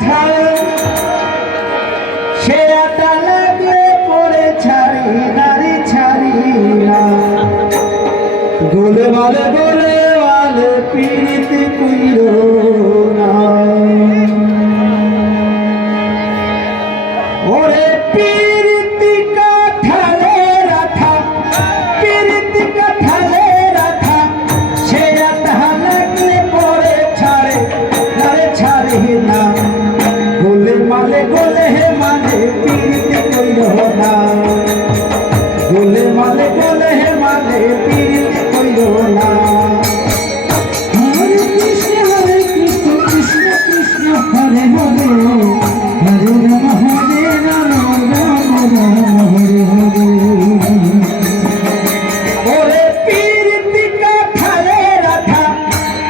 কাঁঠাল সে আটা লাগলে পরে ছাড়ি নারী ছাড়ি না গোলমাল গোলমাল পীড়িত কইরো না ওরে পীড়িতি কাঁঠালের আঠা পীড়িতি কাঁঠালের আঠা সে আঠা লাগলে পরে ছাড়ে নারে ছাড়ে না গোলে মালে গোলে হে মানে পীড়িতি কইরো না গোলে মালে গোলে হে মানে পীড়িতি কইরো না হরে কৃষ্ণ কৃষ্ণ কৃষ্ণ হরে হরে হরে রাম রাম রাম হরে হরে ওরে পীড়িতি কাঁঠালের আঠা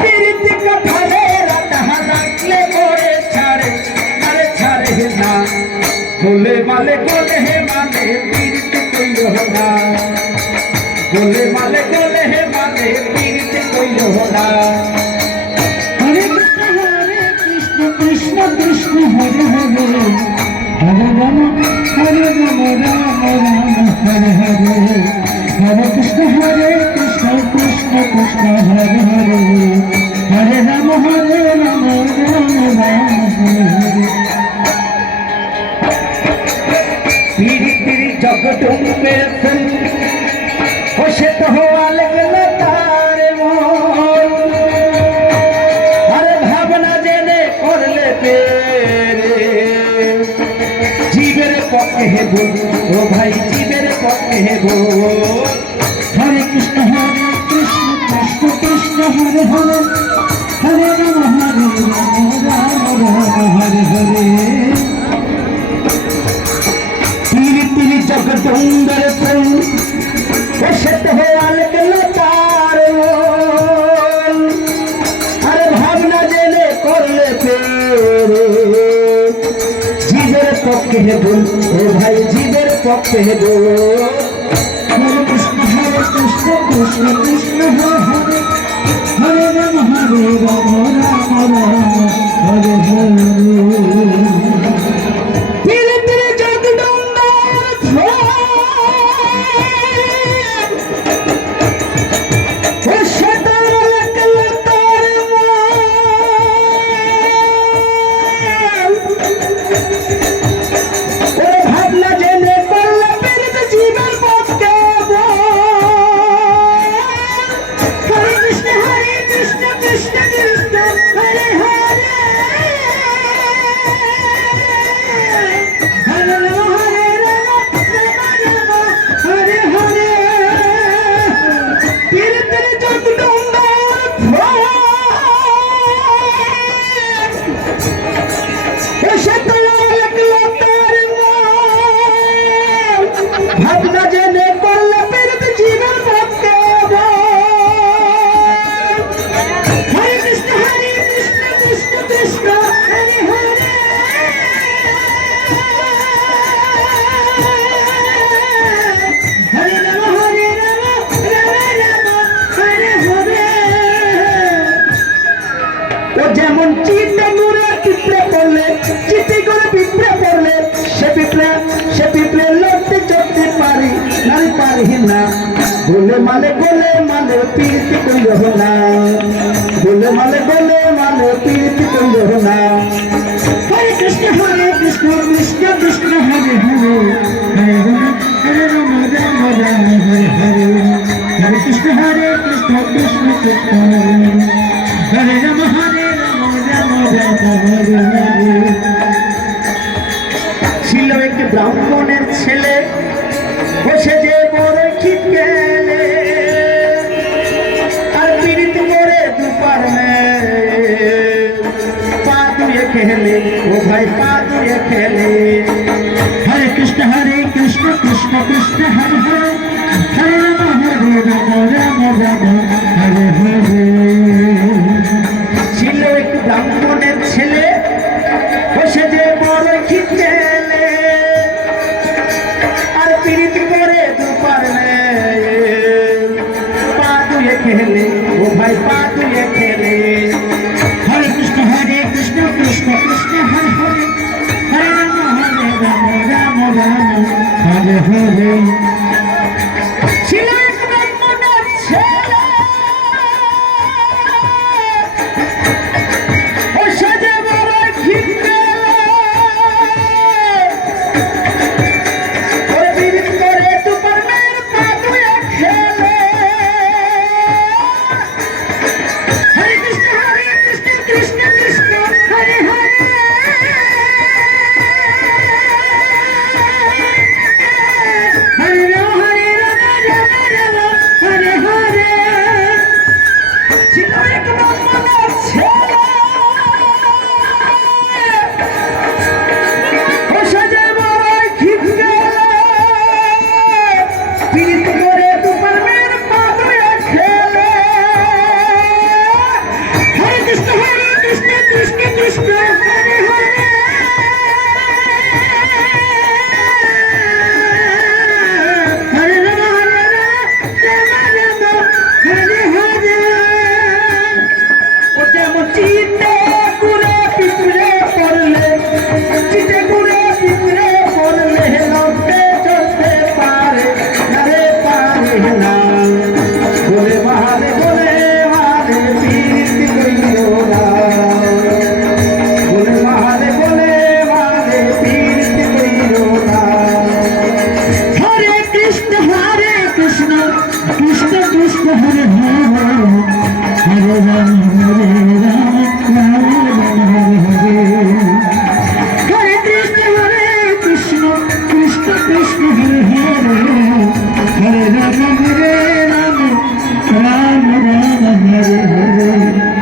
পীড়িতি কাঁঠালের আঠা লাগলে পরে ছাড়ে আরে ছাড়ে না গোলে মালে গোলে হে মানে পীড়িতি কইরো না গোলে মালে গোলে হে মানে পীড়িতি কইরো না হরে কৃষ্ণ কৃষ্ণ কৃষ্ণ হরে হরে হরে রাম রাম হরে হরে হরে কৃষ্ণ কৃষ্ণ কৃষ্ণ হরে হরে হরে রাম রাম হরে হরে পীড়িতির জগৎ में खुश तो हुआ लगन तार मोर अरे भावना जेने करले पेरे जीवेर पक्षे हे बोल ओ भाई जीवेर पक्षे हे बोल हरे कृष्ण कृष्ण कृष्ण हरे हरे हरे राम राम हरे हरे पीड़ितिर जगत वशत है अलग लतार अरे भावना जेने करले फेरे जीवेर पक्षे हे बोल ओ भाई जीवेर पक्षे हे बोल हरे कृष्ण कृष्ण कृष्ण हरे हरे हरे राम राम हरे हरे भावना जेने करले पीड़ित जीवन पक्षे हरे कृष्ण कृष्ण कृष्ण हरे हरे हरे राम राम हरे हरे ও যেমন চিতে নুরে পিঁপড়ে পড়লে চিতে করে পিঁপড়ে পড়লে সে পিঁপড়ে লড়তে চড়তে পারি নারী পারি না গোলে মালে পীড়িতি কইরো না গোলে মালে পীড়িতি কইরো না হরে কৃষ্ণ কৃষ্ণ কৃষ্ণ হরে হরে হরে রাম রাম হরে হরে হরে কৃষ্ণ কৃষ্ণ কৃষ্ণ হরে রাম রাম হরে হরে ছিল একটি ব্রাহ্মণের ছেলে বসে যে বড় খিট গেলে আর পীড়িত করে দুপার পা দুয়ে খেলে ও ভাই পা দুয়ে খেলে হরে কৃষ্ণ কৃষ্ণ কৃষ্ণ হরে হরে হরে রাম